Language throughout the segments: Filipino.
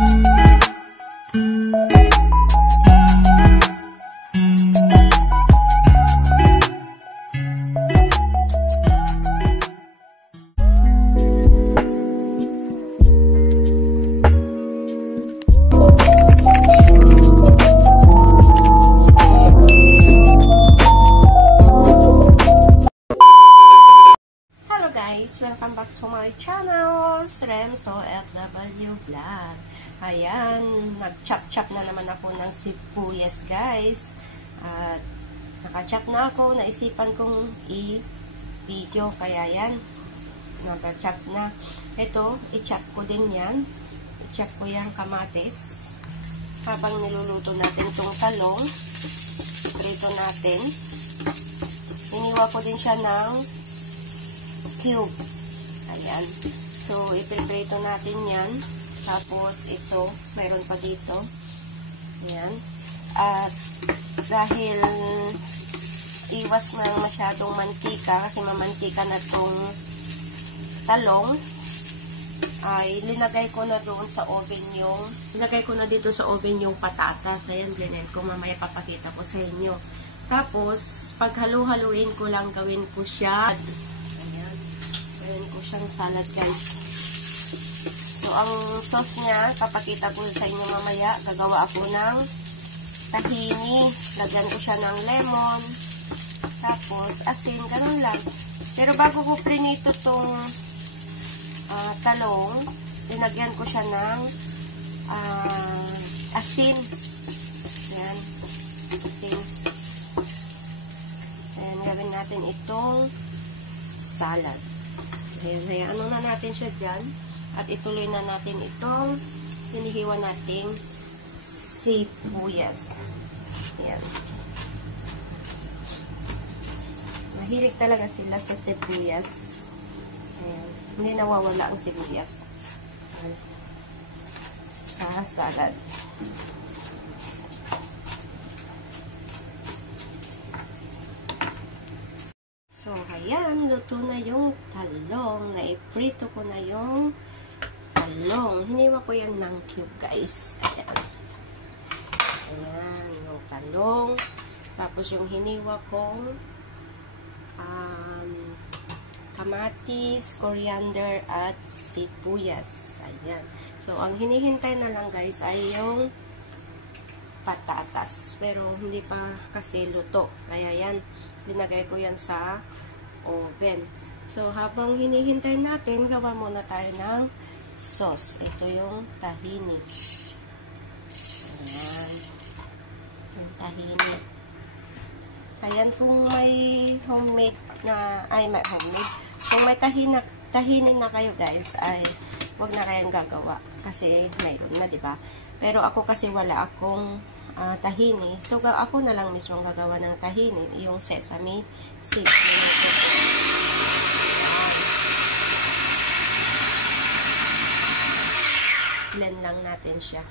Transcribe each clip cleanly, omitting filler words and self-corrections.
Welcome back to my channel, Rems OFW Vlog. Ayan, nag-chop-chop na naman ako ng sibuyas, guys. At naka-chop na ako, naisipan kong i-video, kaya yan, nag-chop na. Ito, i-chop ko din yan. I-chop ko yung kamatis. Habang niluluto natin itong talong, prito natin. Iniwa ko din siya ng cube. Ayan. So, ipiprito natin yan. Tapos, ito, mayroon pa dito. Ayan. At, dahil iwas na masyadong mantika, kasi mamantika na itong talong, ay linagay ko na doon sa oven yung, linagay ko na dito sa oven yung patatas. Ayan, ganyan ko. Mamaya papakita ko sa inyo. Tapos, pag halu-haluin ko lang, gawin ko siya. Gawin ko siyang salad, guys. So, ang sauce niya, papakita ko sa inyo mamaya. Gagawa ako ng tahini. Lagyan ko siya ng lemon. Tapos, asin. Ganun lang. Pero bago ko prinito tong talong, linagyan ko siya ng asin. Yan. Asin. And gawin natin itong salad. Ayan, ano na natin siya dyan. At ituloy na natin itong hinihiwa nating sibuyas. Ayan. Mahilig talaga sila sa sibuyas. Ayan. Hindi nawawala ang sibuyas sa salad. So, ayan, luto na yung talong. Naiprito ko na yung talong. Hiniwa ko yan ng cube, guys. Ayan. Ayan, yung talong. Tapos, yung hiniwa kong kamatis, coriander, at sibuyas. Ayan. So, ang hinihintay na lang, guys, ay yung patatas. Pero, hindi pa kasi luto. Kaya yan, linagay ko yan sa oven. So, habang hinihintay natin, gawa muna tayo ng sauce. Ito yung tahini. Ayan. Yung tahini. Ayan, kung may homemade na, may homemade. Kung may tahini na kayo, guys, ay wag na kayong gagawa. Kasi mayroon na, diba? Pero ako kasi wala akong tahini. So, ako na lang mismo gagawa ng tahini. Yung sesame seeds. Blend lang natin siya.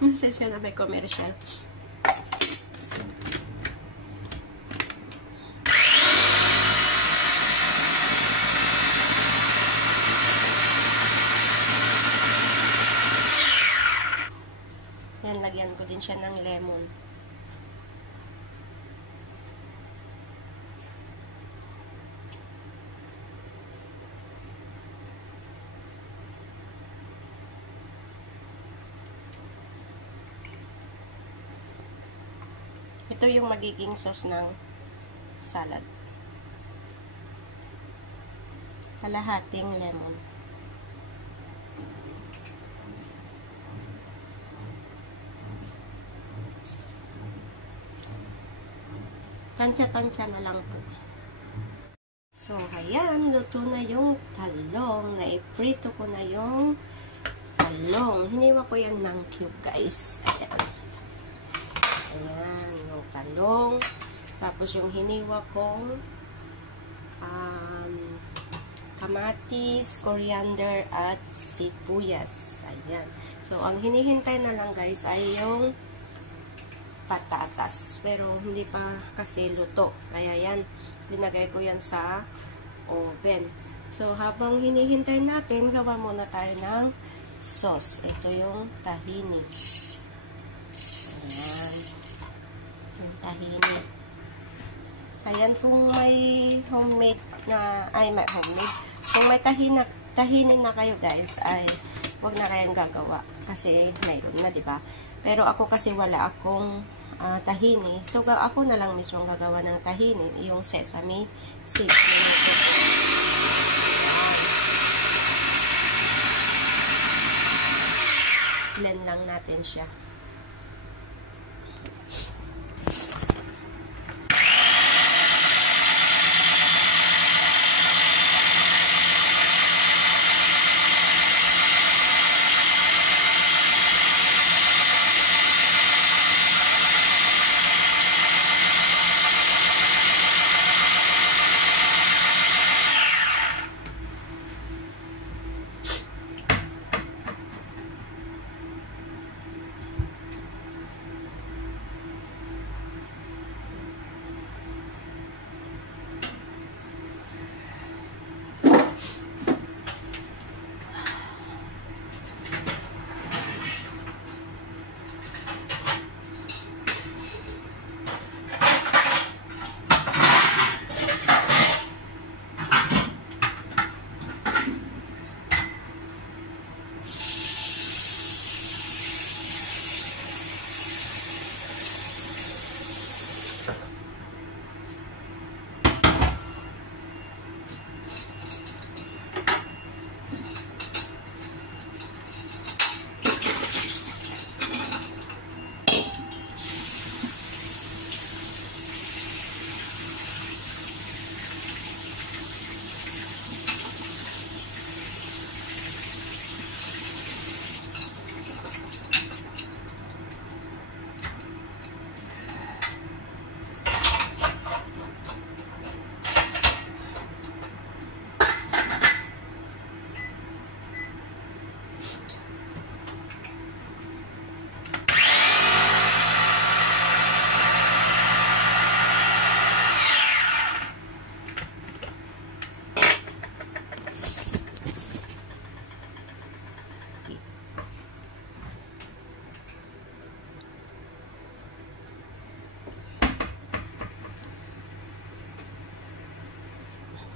Masensya na may commercial. Yan, lagyan ko din siya ng lemon. Ito yung magiging sauce ng salad. Kalahating lemon. Tansya-tansya na lang po. So, ayan. Luto na yung talong. Naiprito ko na yung talong. Hiniwa ko yan ng cube, guys. Ayan. Ayan. Yung talong. Tapos yung hiniwa kong kamatis, coriander, at sibuyas. Ayan. So, ang hinihintay na lang, guys, ay yung patatas. Pero, hindi pa kasi luto. Kaya yan, linagay ko yan sa oven. So, habang hinihintay natin, gawa muna tayo ng sauce. Ito yung tahini. Ayan. Yung tahini. Ayan, kung may homemade na, may homemade. Kung may tahini na kayo, guys, ay wag na kayang gagawa. Kasi mayroon na, diba? Pero ako kasi wala akong tahini. So, ako na lang mismo gagawa ng tahini. Yung sesame seeds. Blend lang natin siya.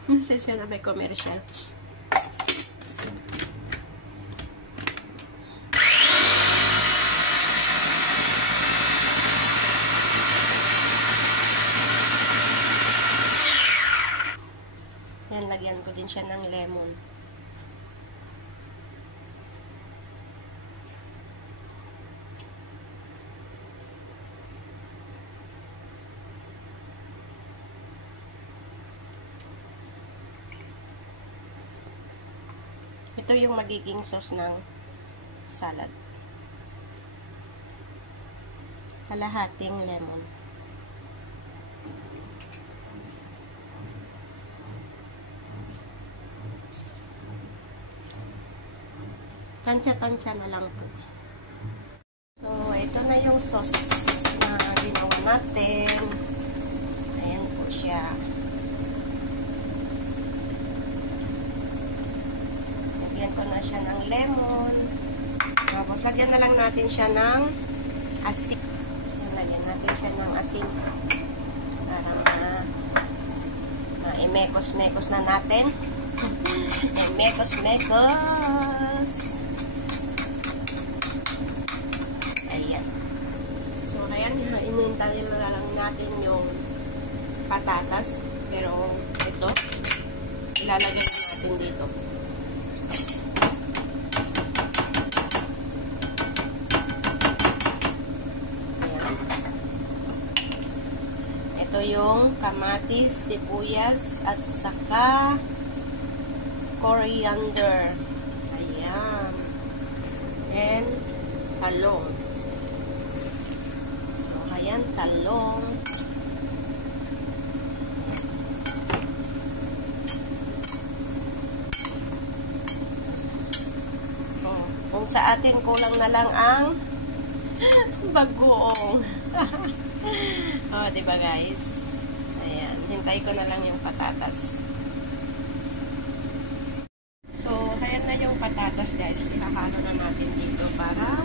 Masensya na may commercial. Yan, lagyan ko din siya ng lemon. Ito yung magiging sauce ng salad. Kalahating lemon. Tansya-tansya na lang po. So, na yung sauce na ginawa natin. Ayan po siya. Lagyan ko na siya ng lemon. Tapos, lagyan na lang natin siya ng asin. Lagyan natin siya ng asin. Para ma-mekos-mekos na natin. Mekos-mekos. Ayan. So, ayan. Inintay lang natin yung patatas. Pero, ito, ilalagay natin dito. Ito yung kamatis, sibuyas, at saka coriander. Ayan. And talong. So, ayan, talong. Oh, kung sa atin, kulang na lang ang bagoong. Oh, diba guys? Ayan. Hintay ko na lang yung patatas. So, ayan na yung patatas guys. Ilahalo na natin dito para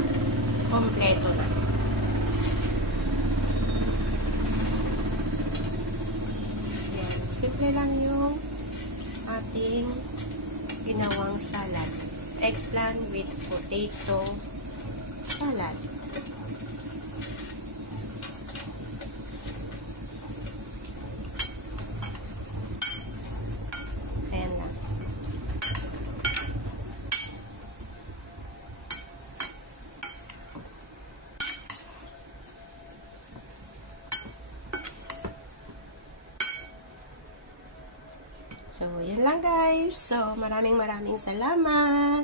kompleto na. Ayan. Simple lang yung ating ginawang salad. Eggplant with potato salad. So, yun lang guys. So, maraming salamat.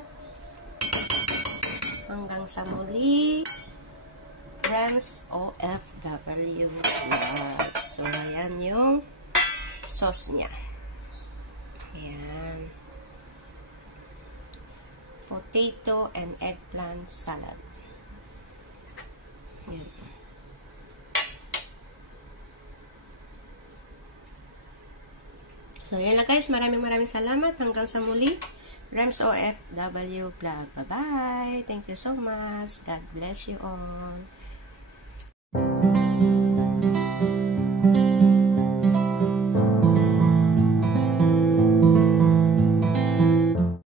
Hanggang sa muli. Rams OFW. So, ayan yung sauce niya. Ayan. Potato and eggplant salad. Ayan. So, yan lang guys. Maraming salamat. Hanggang sa muli. Rams OFW Vlog. Bye-bye. Thank you so much. God bless you all.